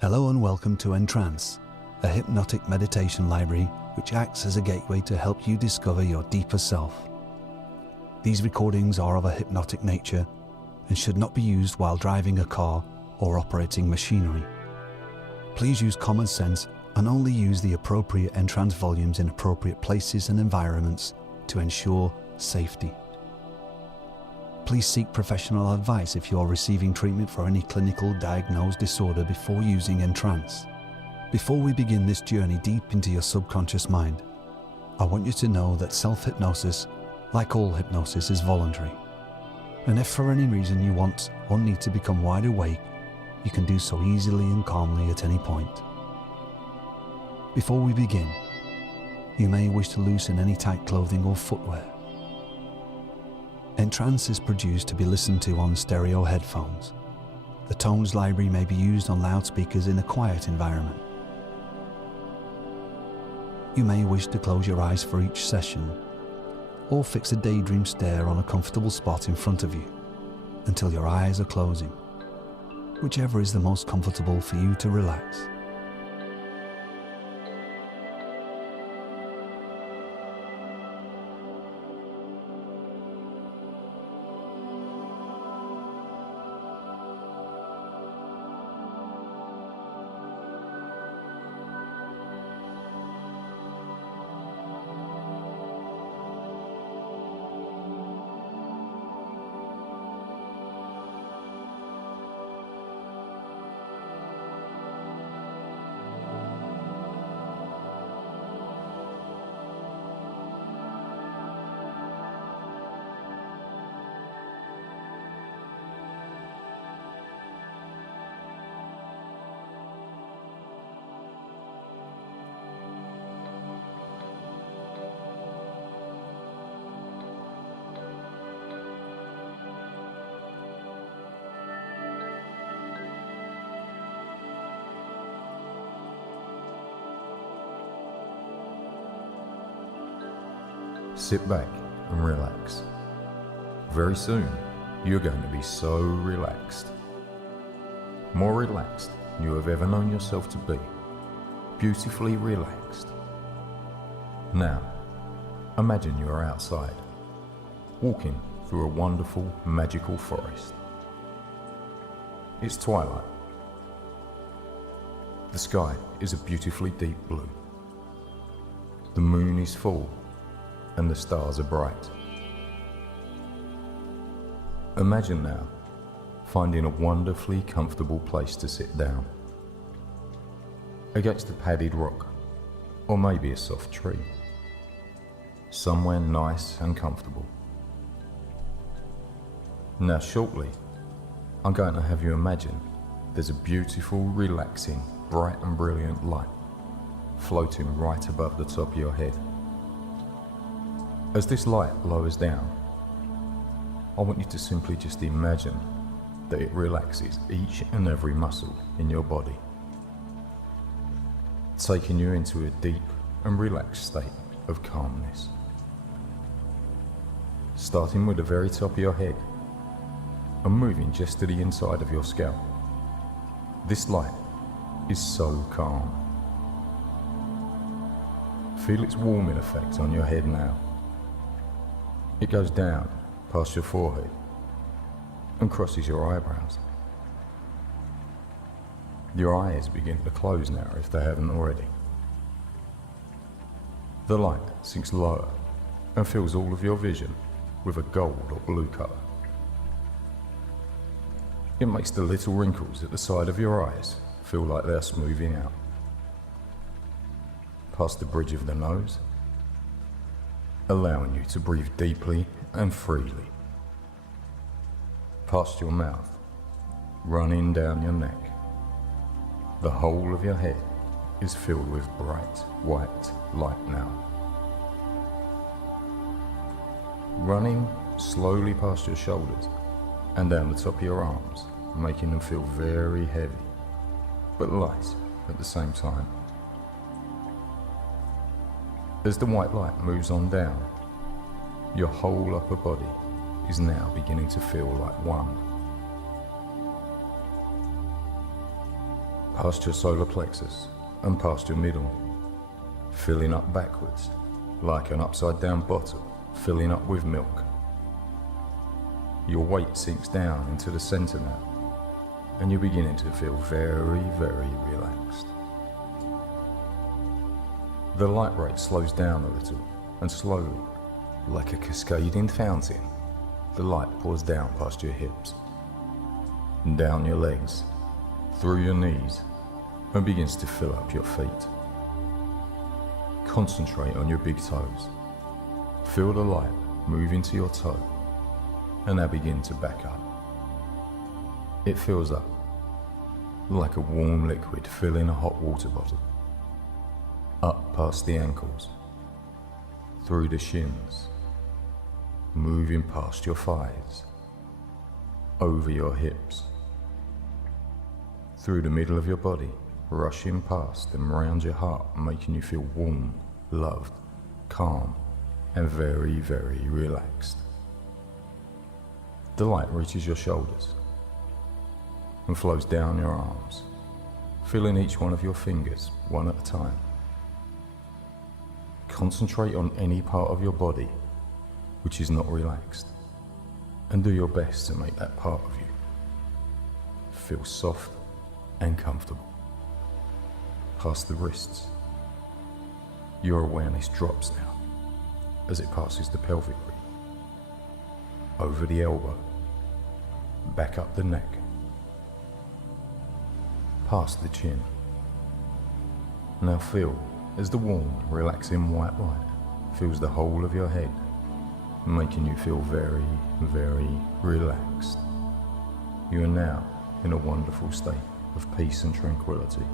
Hello and welcome to Trance, a hypnotic meditation library which acts as a gateway to help you discover your deeper self. These recordings are of a hypnotic nature and should not be used while driving a car or operating machinery. Please use common sense and only use the appropriate Trance volumes in appropriate places and environments to ensure safety. Please seek professional advice if you are receiving treatment for any clinical diagnosed disorder before using Trance. Before we begin this journey deep into your subconscious mind, I want you to know that self-hypnosis, like all hypnosis, is voluntary. And if for any reason you want or need to become wide awake, you can do so easily and calmly at any point. Before we begin, you may wish to loosen any tight clothing or footwear. Trance is produced to be listened to on stereo headphones. The tones library may be used on loudspeakers in a quiet environment. You may wish to close your eyes for each session, or fix a daydream stare on a comfortable spot in front of you until your eyes are closing, whichever is the most comfortable for you to relax. Sit back and relax. Very soon, you're going to be so relaxed. More relaxed than you have ever known yourself to be. Beautifully relaxed. Now, imagine you are outside, walking through a wonderful, magical forest. It's twilight. The sky is a beautifully deep blue. The moon is full and the stars are bright. Imagine now finding a wonderfully comfortable place to sit down, against a padded rock, or maybe a soft tree, somewhere nice and comfortable. Now shortly, I'm going to have you imagine there's a beautiful, relaxing, bright and brilliant light floating right above the top of your head. As this light lowers down, I want you to simply just imagine that it relaxes each and every muscle in your body, taking you into a deep and relaxed state of calmness. Starting with the very top of your head and moving just to the inside of your scalp. This light is so calm. Feel its warming effect on your head now. It goes down past your forehead and crosses your eyebrows. Your eyes begin to close now if they haven't already. The light sinks lower and fills all of your vision with a gold or blue colour. It makes the little wrinkles at the side of your eyes feel like they're smoothing out. Past the bridge of the nose, allowing you to breathe deeply and freely. Past your mouth, running down your neck. The whole of your head is filled with bright white light now. Running slowly past your shoulders and down the top of your arms, making them feel very heavy, but light at the same time. As the white light moves on down, your whole upper body is now beginning to feel like one. past your solar plexus and past your middle, filling up backwards like an upside down bottle filling up with milk. Your weight sinks down into the center now, and you're beginning to feel very, very relaxed. The light rate slows down a little, and slowly, like a cascading fountain, the light pours down past your hips, down your legs, through your knees, and begins to fill up your feet. Concentrate on your big toes. Feel the light move into your toe, and now begin to back up. It fills up like a warm liquid filling a hot water bottle. Up past the ankles, through the shins, moving past your thighs, over your hips, through the middle of your body, rushing past and round your heart, making you feel warm, loved, calm, and very, very relaxed. The light reaches your shoulders and flows down your arms, filling each one of your fingers one at a time. Concentrate on any part of your body which is not relaxed, and do your best to make that part of you feel soft and comfortable. Past the wrists, your awareness drops now as it passes the pelvic ring, over the elbow, back up the neck, past the chin. Now feel as the warm, relaxing white light fills the whole of your head, making you feel very, very relaxed. You are now in a wonderful state of peace and tranquility.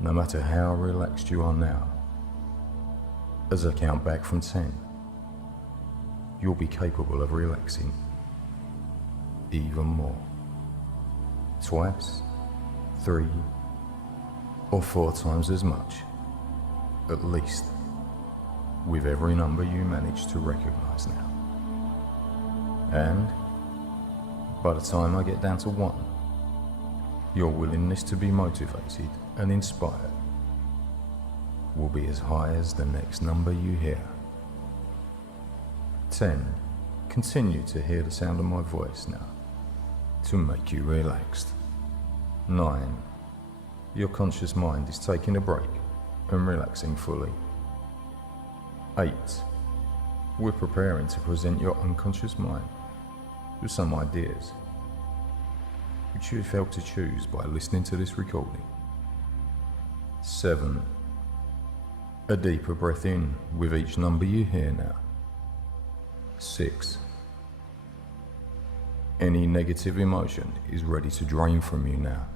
No matter how relaxed you are now, as I count back from 10, you'll be capable of relaxing even more. Twice, 3, or 4 times as much, at least, with every number you manage to recognize now. And by the time I get down to 1, your willingness to be motivated and inspired will be as high as the next number you hear. 10. Continue to hear the sound of my voice now to make you relaxed. 9. Your conscious mind is taking a break and relaxing fully. 8. We're preparing to present your unconscious mind with some ideas which you have helped to choose by listening to this recording. 7. A deeper breath in with each number you hear now. 6. Any negative emotion is ready to drain from you now,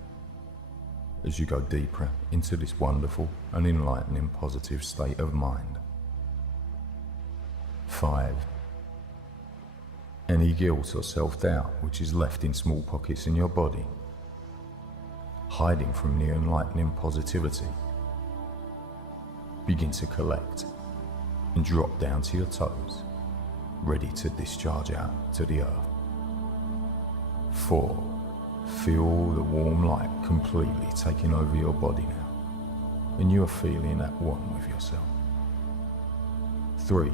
as you go deeper into this wonderful and enlightening positive state of mind. 5. Any guilt or self-doubt which is left in small pockets in your body, hiding from the enlightening positivity, begin to collect and drop down to your toes, ready to discharge out to the earth. 4. Feel the warm light completely taking over your body now, and you are feeling at one with yourself. 3.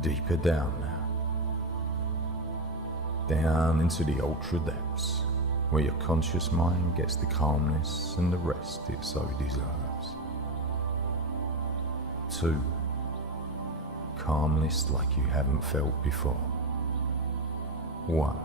Deeper down now, down into the ultra depths, where your conscious mind gets the calmness and the rest it so deserves. 2. Calmness like you haven't felt before. 1.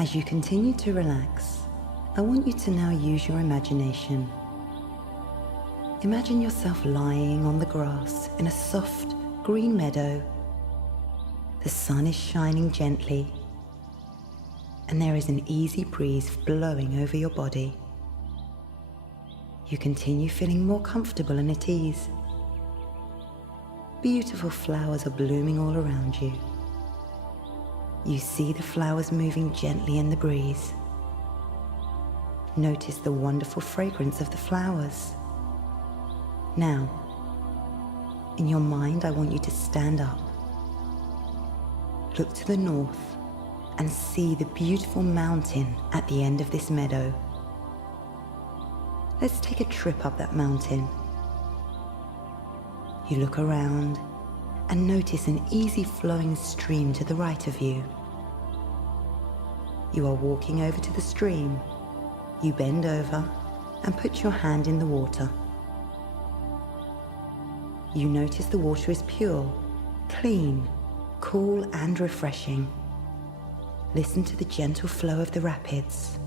As you continue to relax, I want you to now use your imagination. Imagine yourself lying on the grass in a soft green meadow. The sun is shining gently, and there is an easy breeze blowing over your body. You continue feeling more comfortable and at ease. Beautiful flowers are blooming all around you. You see the flowers moving gently in the breeze. Notice the wonderful fragrance of the flowers. Now, in your mind, I want you to stand up. Look to the north and see the beautiful mountain at the end of this meadow. Let's take a trip up that mountain. You look around and notice an easy flowing stream to the right of you. You are walking over to the stream. You bend over and put your hand in the water. You notice the water is pure, clean, cool and refreshing. Listen to the gentle flow of the rapids.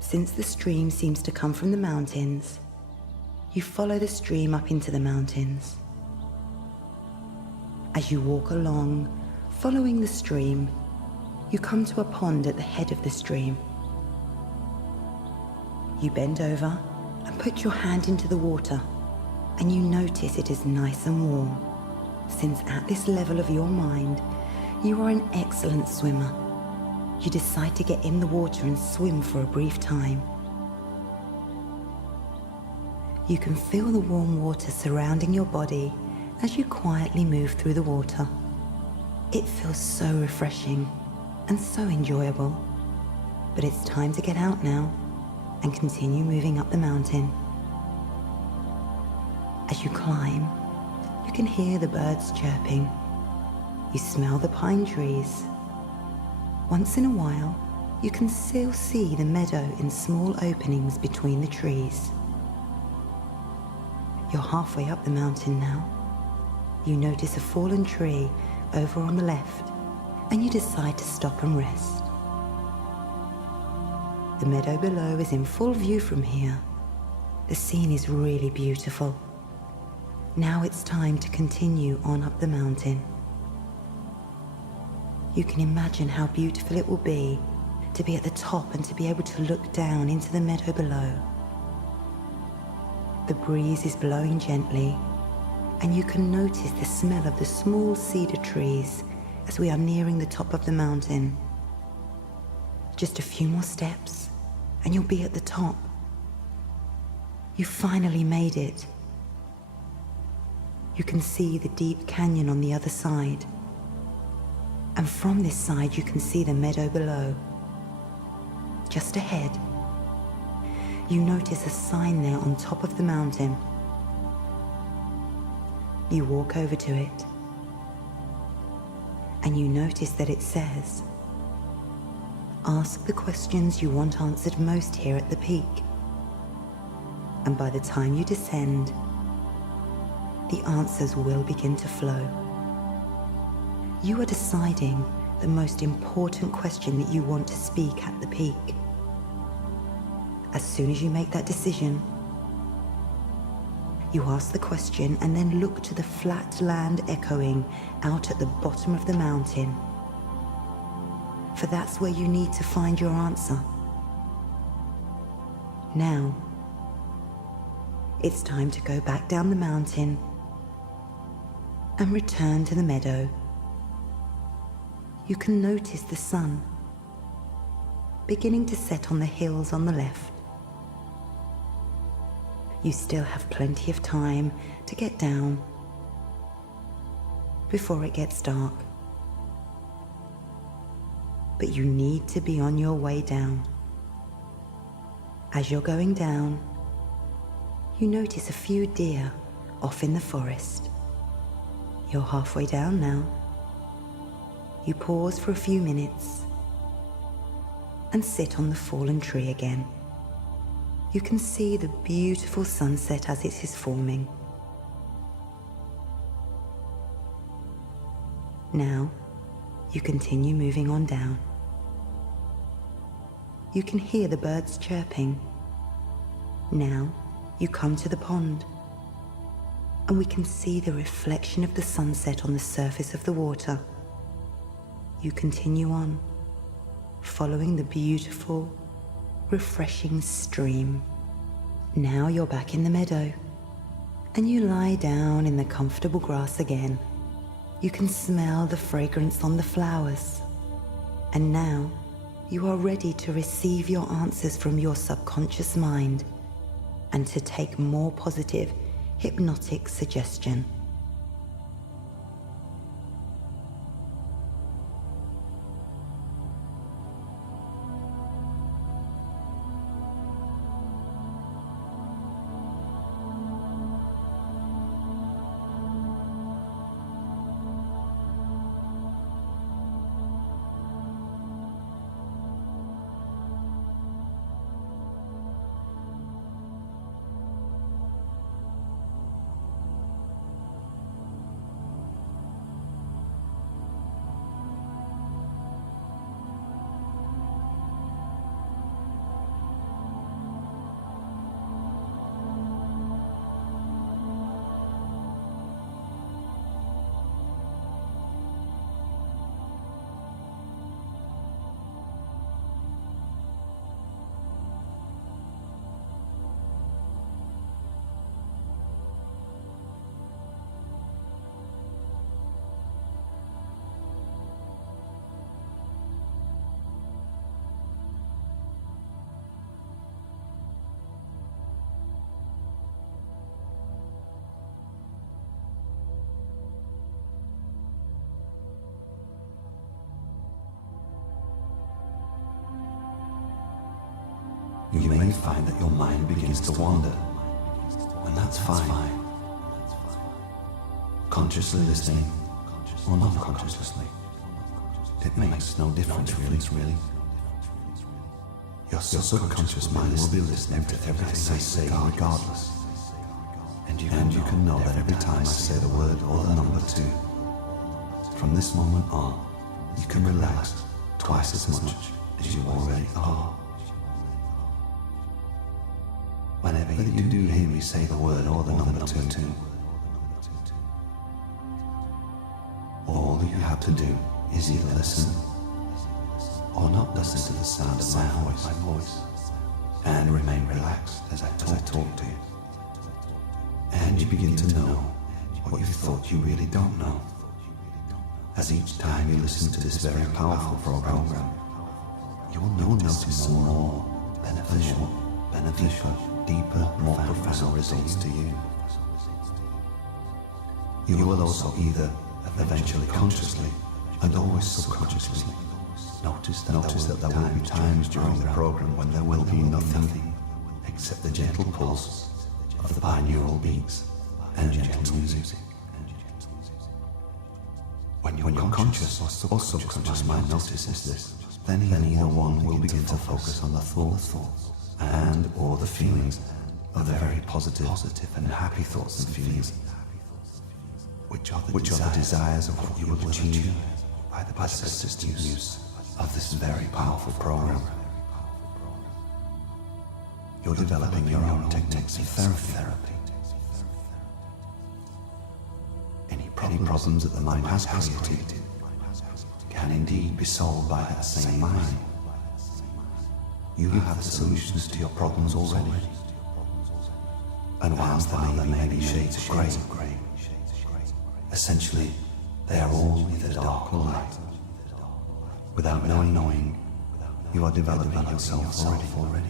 Since the stream seems to come from the mountains, you follow the stream up into the mountains. As you walk along, following the stream, you come to a pond at the head of the stream. You bend over and put your hand into the water, and you notice it is nice and warm, since at this level of your mind, you are an excellent swimmer. You decide to get in the water and swim for a brief time. You can feel the warm water surrounding your body as you quietly move through the water. It feels so refreshing and so enjoyable, but it's time to get out now and continue moving up the mountain. As you climb, you can hear the birds chirping. You smell the pine trees. Once in a while, you can still see the meadow in small openings between the trees. You're halfway up the mountain now. You notice a fallen tree over on the left, and you decide to stop and rest. The meadow below is in full view from here. The scene is really beautiful. Now it's time to continue on up the mountain. You can imagine how beautiful it will be to be at the top and to be able to look down into the meadow below. The breeze is blowing gently, and you can notice the smell of the small cedar trees as we are nearing the top of the mountain. Just a few more steps, and you'll be at the top. You finally made it. You can see the deep canyon on the other side, and from this side you can see the meadow below. Just ahead, you notice a sign there on top of the mountain. You walk over to it, and you notice that it says, "Ask the questions you want answered most here at the peak." And by the time you descend, the answers will begin to flow. You are deciding the most important question that you want to speak at the peak. As soon as you make that decision, you ask the question and then look to the flat land echoing out at the bottom of the mountain, for that's where you need to find your answer. Now, it's time to go back down the mountain and return to the meadow. You can notice the sun beginning to set on the hills on the left. You still have plenty of time to get down before it gets dark. But you need to be on your way down. As you're going down, you notice a few deer off in the forest. You're halfway down now. You pause for a few minutes and sit on the fallen tree again. You can see the beautiful sunset as it is forming. Now, You continue moving on down. You can hear the birds chirping. Now you come to the pond, and we can see the reflection of the sunset on the surface of the water. You continue on, following the beautiful, refreshing stream. Now you're back in the meadow, and you lie down in the comfortable grass again. You can smell the fragrance on the flowers, and now you are ready to receive your answers from your subconscious mind and to take more positive hypnotic suggestion. You may find that your mind begins to wander, and that's fine. Consciously listening or non-consciously, it makes no difference really. Your subconscious mind will be listening to everything I say regardless. And you can know that every time I say the word or the number 2, from this moment on, you can relax twice as much as you already are. Whenever you do hear me say the word or the number 2, all you have to do is either listen or not listen to the sound of my voice and remain relaxed as I talk to you. And you begin to know what you thought you really don't know. As each time you listen to this very powerful program, you will notice some more beneficial, deeper, more profound results to you. You will also either eventually consciously and always subconsciously notice that there will be times during the program when there will be nothing except the gentle pulse of the binaural beats and gentle music. When your conscious or subconscious mind notices this, then either one will begin to focus on the thoughts and or the feelings of the very positive and happy thoughts and feelings, which are the desires of what you will achieve by the persistent use of this very powerful program. You're developing your own techniques of therapy. Any problems that the mind has created can indeed be solved by that same mind. You have the solutions to your problems already. And whilst there may be shades of grey, essentially they are all either dark or light. Without knowing, you are developing yourself already.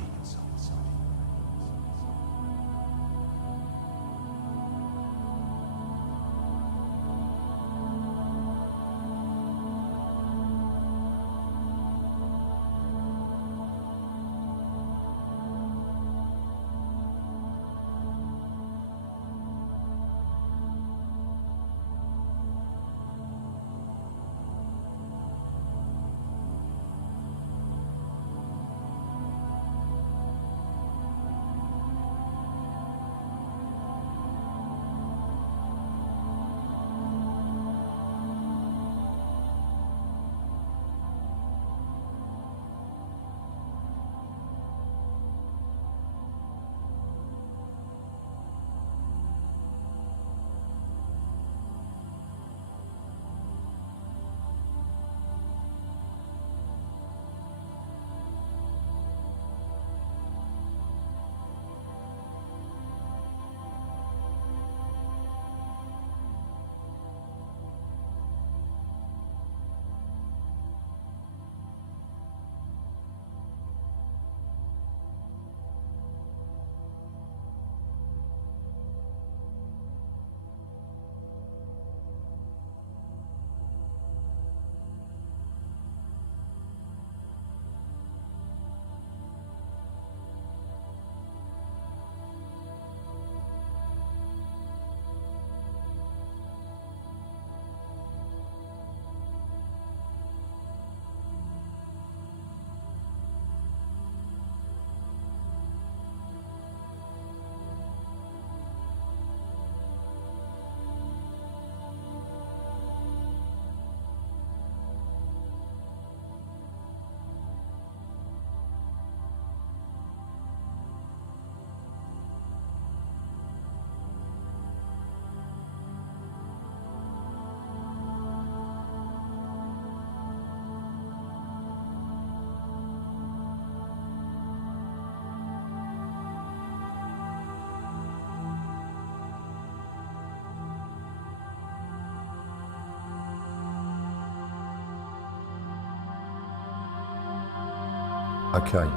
Okay,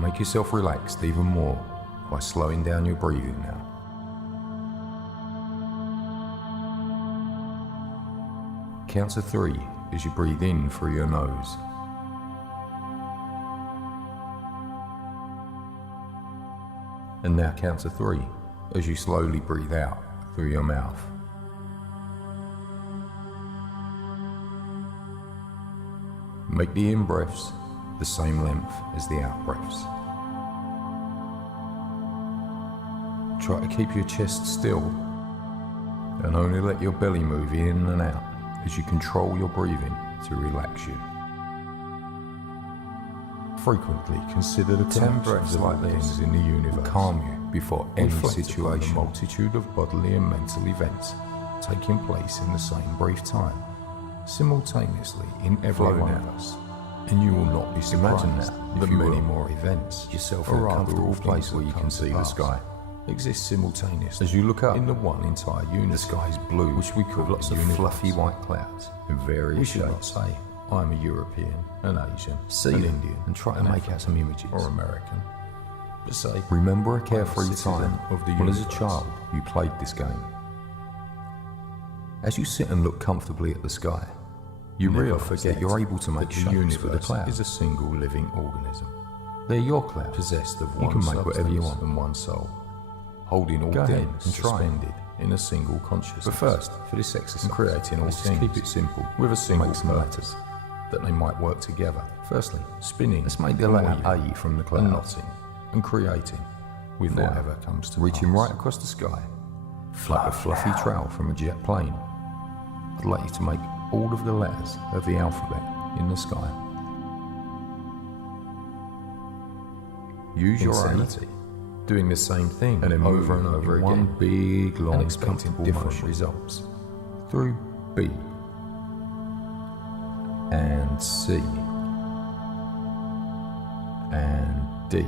make yourself relaxed even more by slowing down your breathing now. Count to 3 as you breathe in through your nose. And now count to 3 as you slowly breathe out through your mouth. Make the in-breaths the same length as the out-breaths. Try to keep your chest still and only let your belly move in and out as you control your breathing to relax you. Frequently consider the 10 breaths like things in the universe calm you before any situation. A multitude of bodily and mental events taking place in the same brief time, simultaneously in every one of us. And you will not be surprised that many more events, yourself in a comfortable place where you can see the sky, exist simultaneously. As you look up in the one entire universe, the sky is blue, which we call lots of fluffy white clouds in various shapes. We should not say, I'm a European, an Asian, an Indian, and try to make out some images, or American. But say, remember a carefree time when as a child you played this game. As you sit and look comfortably at the sky, you realise that you're able to make the universe for the cloud is a single living organism. They're your clouds, possessed of one substance. You can make whatever you want and one soul, holding all things suspended in a single consciousness. But first, for this exercise, and creating all things, keep it simple with a single purpose, that they might work together. Firstly, spinning. Let's make the letter A from the cloud, and knotting, and creating with whatever comes to reaching right across the sky, like a fluffy trail from a jet plane. I'd like you to make all of the letters of the alphabet in the sky. Use your sanity, doing the same thing and then over and over again. One big, long, expecting different results through B and C and D.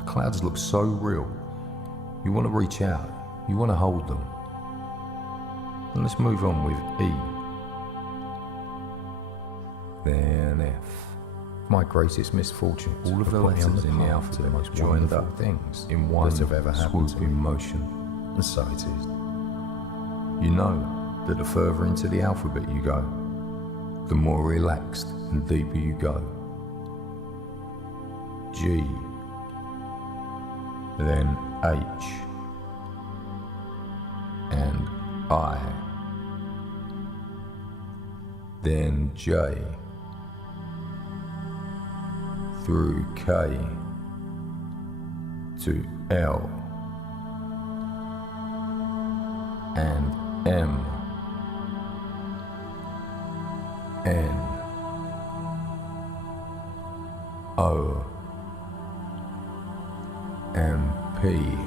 The clouds look so real. You want to reach out. You want to hold them. And let's move on with E. Then F. My greatest misfortune, all of the letters in the alphabet, the most joined up things in one that have ever happened to me. Motion, and so it is. You know that the further into the alphabet you go, the more relaxed and deeper you go. G, then H, and I, then J, through K to L and M, N, O, and P.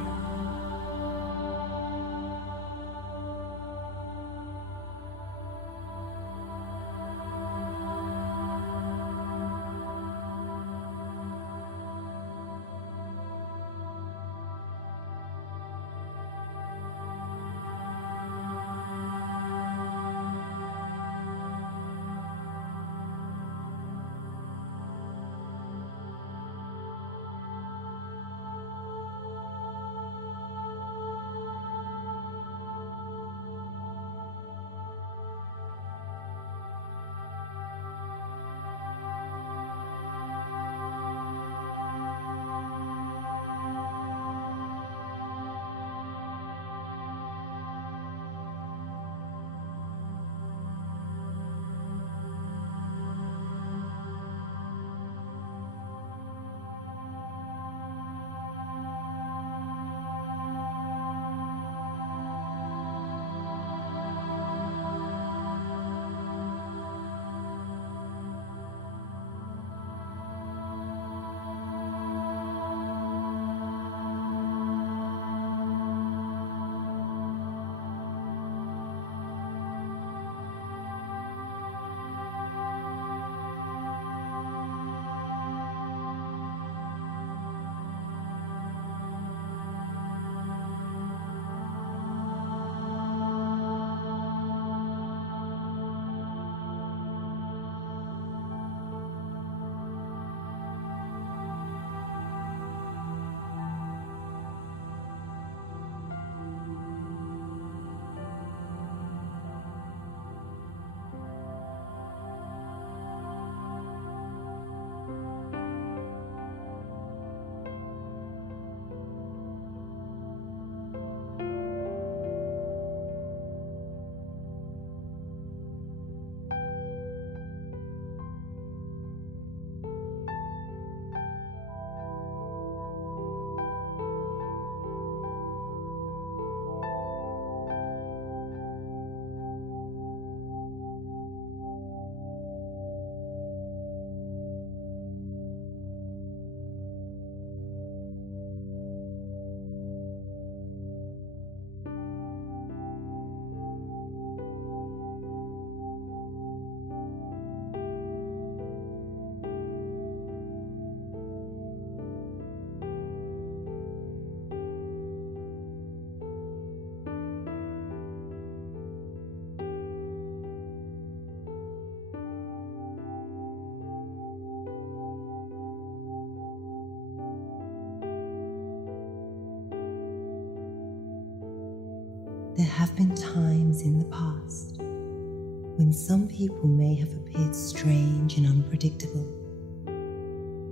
There have been times in the past when some people may have appeared strange and unpredictable,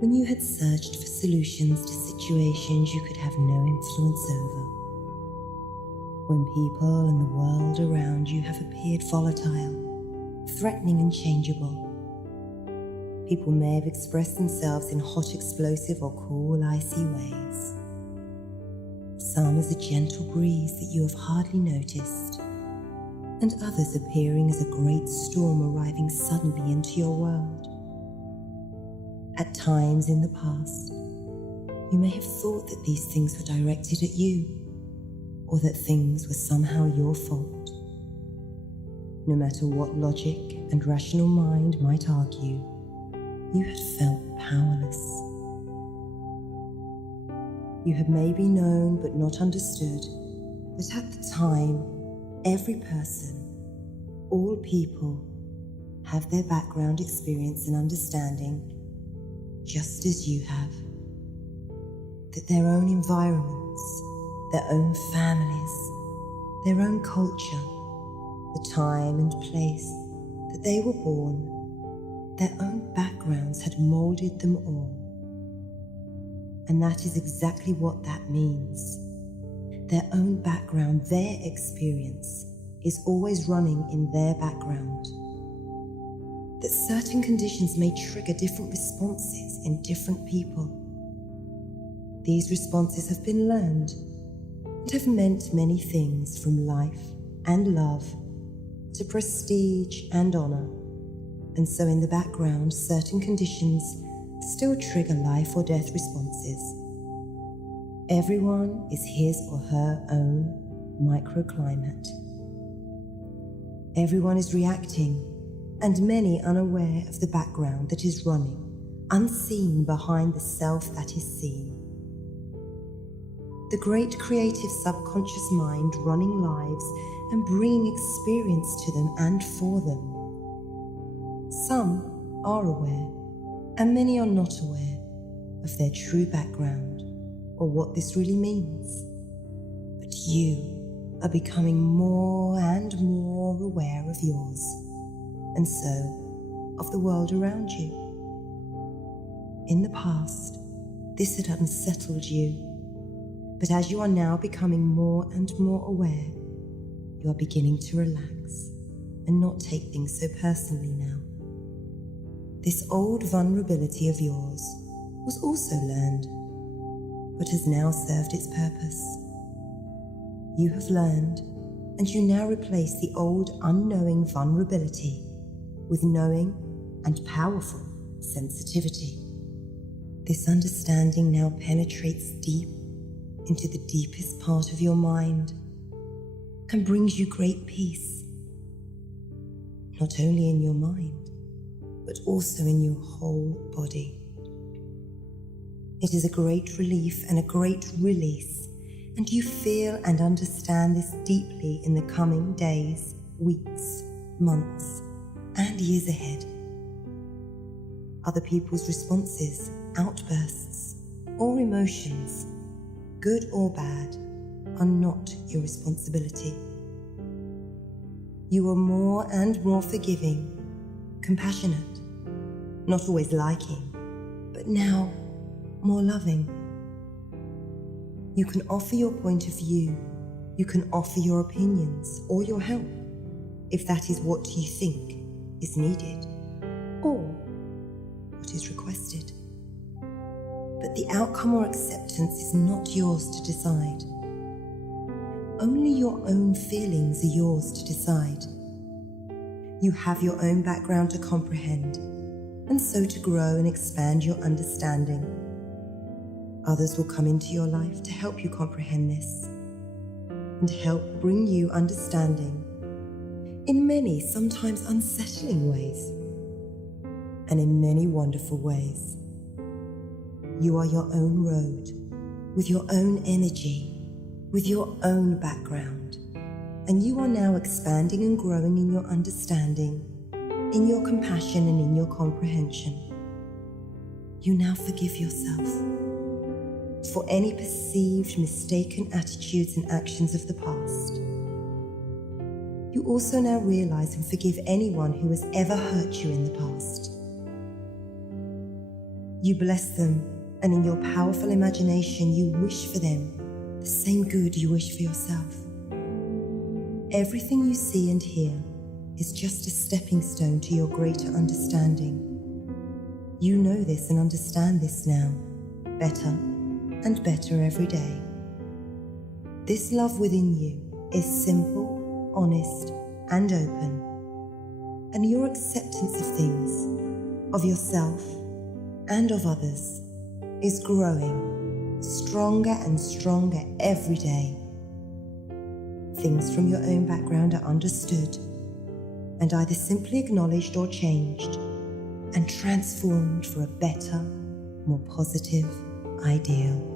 when you had searched for solutions to situations you could have no influence over, when people and the world around you have appeared volatile, threatening and changeable. People may have expressed themselves in hot, explosive or cool, icy ways. Some as a gentle breeze that you have hardly noticed, and others appearing as a great storm arriving suddenly into your world. At times in the past, you may have thought that these things were directed at you, or that things were somehow your fault. No matter what logic and rational mind might argue, you had felt powerless. You had maybe known but not understood that at the time, every person, all people, have their background experience and understanding just as you have. That their own environments, their own families, their own culture, the time and place that they were born, their own backgrounds had molded them all. And that is exactly what that means. Their own background, their experience, is always running in their background. That certain conditions may trigger different responses in different people. These responses have been learned and have meant many things, from life and love to prestige and honor. And so in the background, certain conditions still trigger life or death responses. Everyone is his or her own microclimate. Everyone is reacting, and many unaware of the background that is running, unseen behind the self that is seen. The great creative subconscious mind running lives and bringing experience to them and for them. Some are aware, and many are not aware of their true background or what this really means. But you are becoming more and more aware of yours, and so of the world around you. In the past, this had unsettled you, but as you are now becoming more and more aware, you are beginning to relax and not take things so personally now. This old vulnerability of yours was also learned, but has now served its purpose. You have learned, and you now replace the old unknowing vulnerability with knowing and powerful sensitivity. This understanding now penetrates deep into the deepest part of your mind and brings you great peace, not only in your mind, but also in your whole body. It is a great relief and a great release, and you feel and understand this deeply in the coming days, weeks, months, and years ahead. Other people's responses, outbursts, or emotions, good or bad, are not your responsibility. You are more and more forgiving, compassionate, not always liking, but now more loving. You can offer your point of view, you can offer your opinions or your help, if that is what you think is needed, or what is requested. But the outcome or acceptance is not yours to decide. Only your own feelings are yours to decide. You have your own background to comprehend, and so to grow and expand your understanding. Others will come into your life to help you comprehend this, and help bring you understanding in many, sometimes unsettling ways, and in many wonderful ways. You are your own road, with your own energy, with your own background, and you are now expanding and growing in your understanding, in your compassion and in your comprehension. You now forgive yourself for any perceived mistaken attitudes and actions of the past, You also now realize and forgive anyone who has ever hurt you in the past. You bless them, and in your powerful imagination, you wish for them the same good you wish for yourself. Everything you see and hear is just a stepping stone to your greater understanding. You know this and understand this now, better and better every day. This love within you is simple, honest, and open, and your acceptance of things, of yourself, and of others is growing stronger and stronger every day. Things from your own background are understood and either simply acknowledged or changed and transformed for a better, more positive ideal.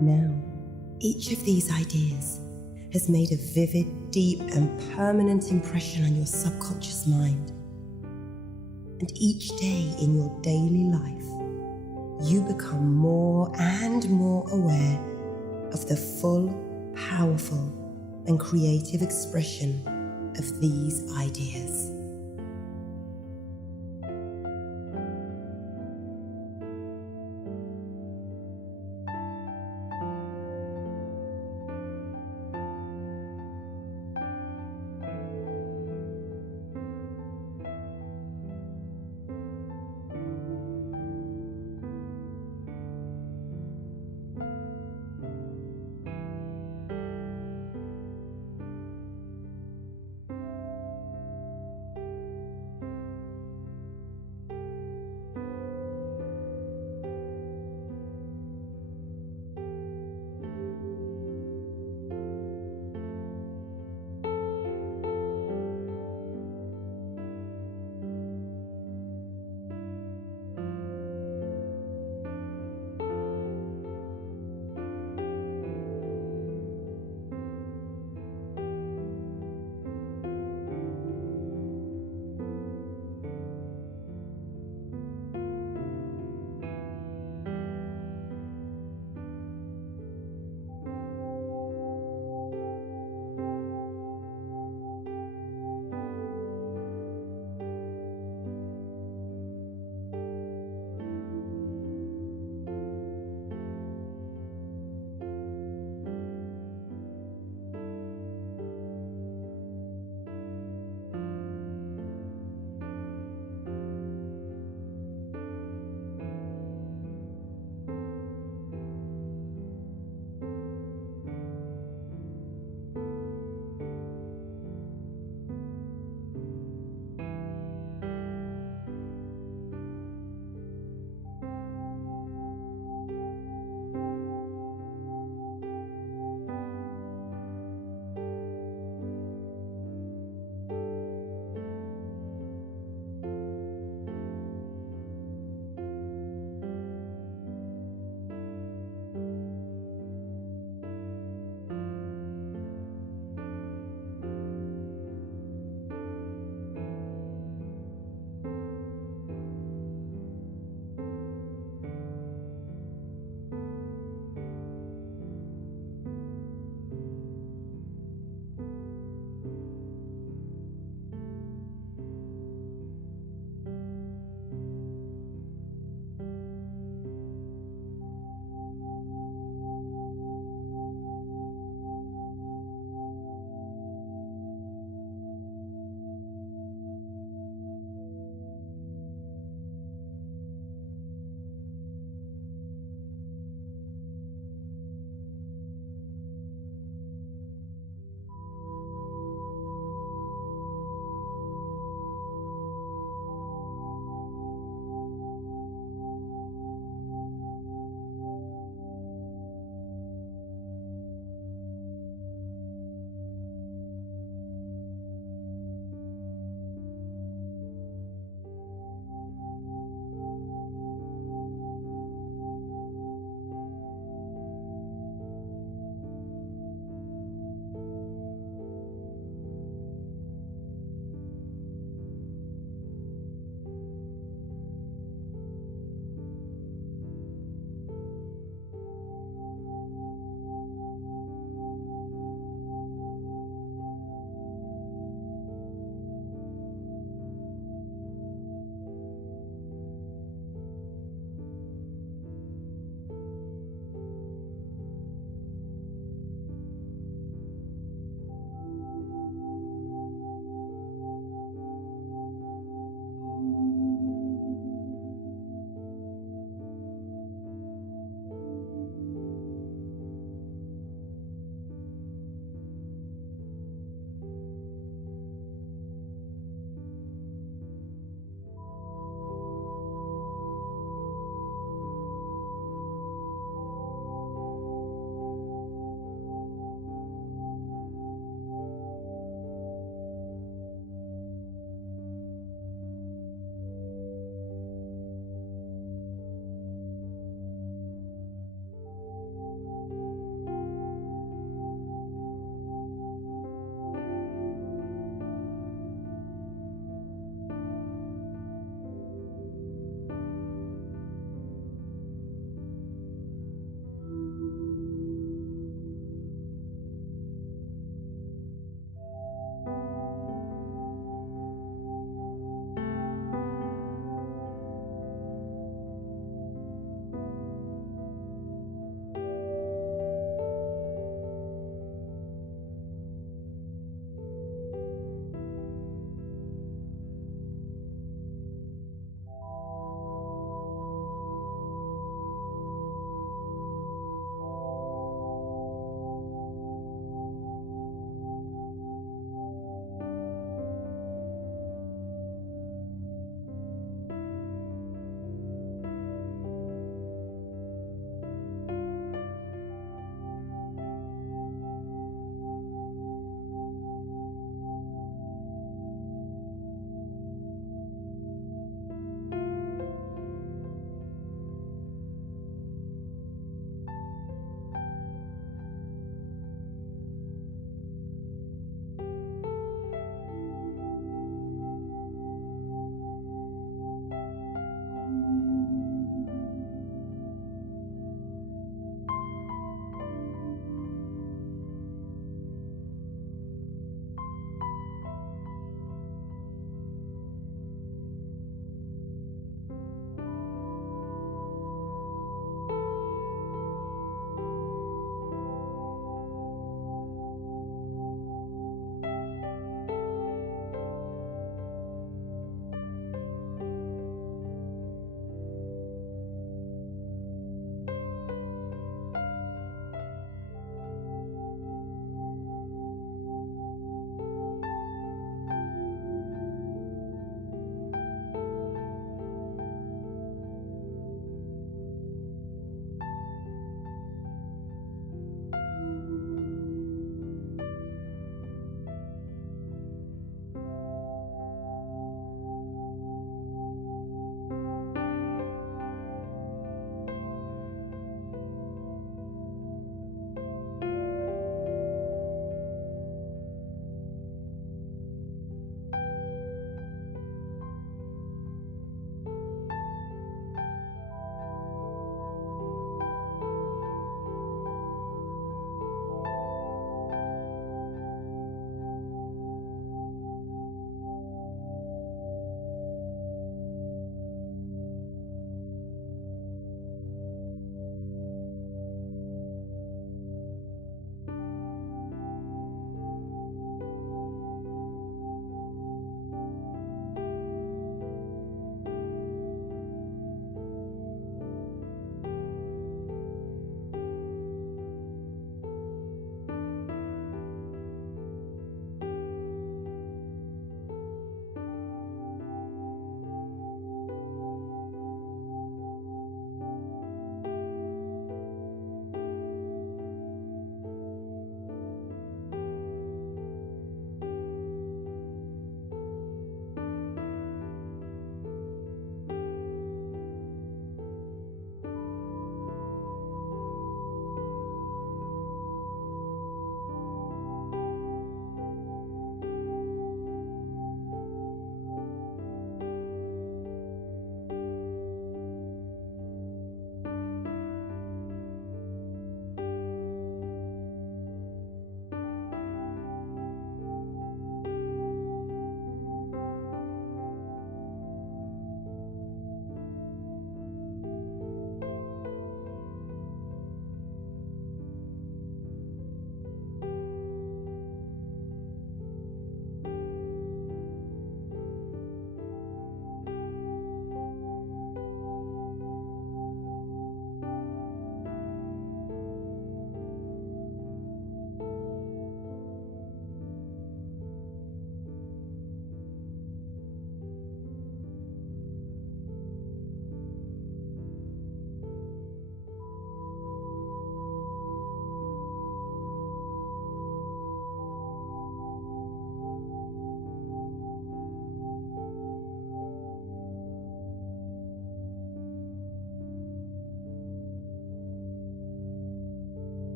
Now, each of these ideas has made a vivid, deep, and permanent impression on your subconscious mind. And each day in your daily life, you become more and more aware of the full, powerful, and creative expression of these ideas.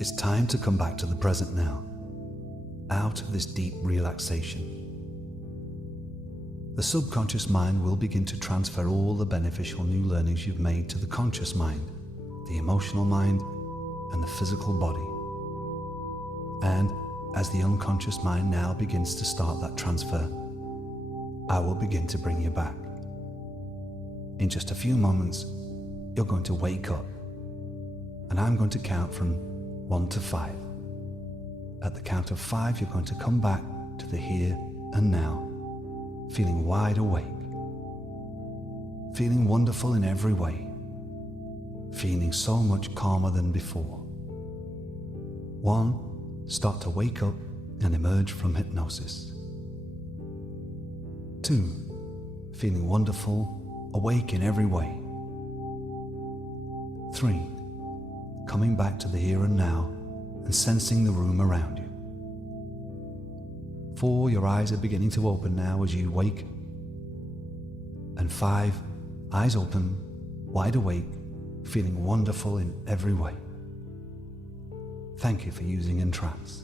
It's time to come back to the present now, out of this deep relaxation. The subconscious mind will begin to transfer all the beneficial new learnings you've made to the conscious mind, the emotional mind, and the physical body. And as the unconscious mind now begins to start that transfer, I will begin to bring you back. In just a few moments, you're going to wake up, and I'm going to count from 1 to 5. At the count of 5, you're going to come back to the here and now, feeling wide awake, feeling wonderful in every way, feeling so much calmer than before. 1, start to wake up and emerge from hypnosis. 2, feeling wonderful, awake in every way. 3, coming back to the here and now and sensing the room around you. 4, your eyes are beginning to open now as you wake. And 5, eyes open, wide awake, feeling wonderful in every way. Thank you for using In Trance.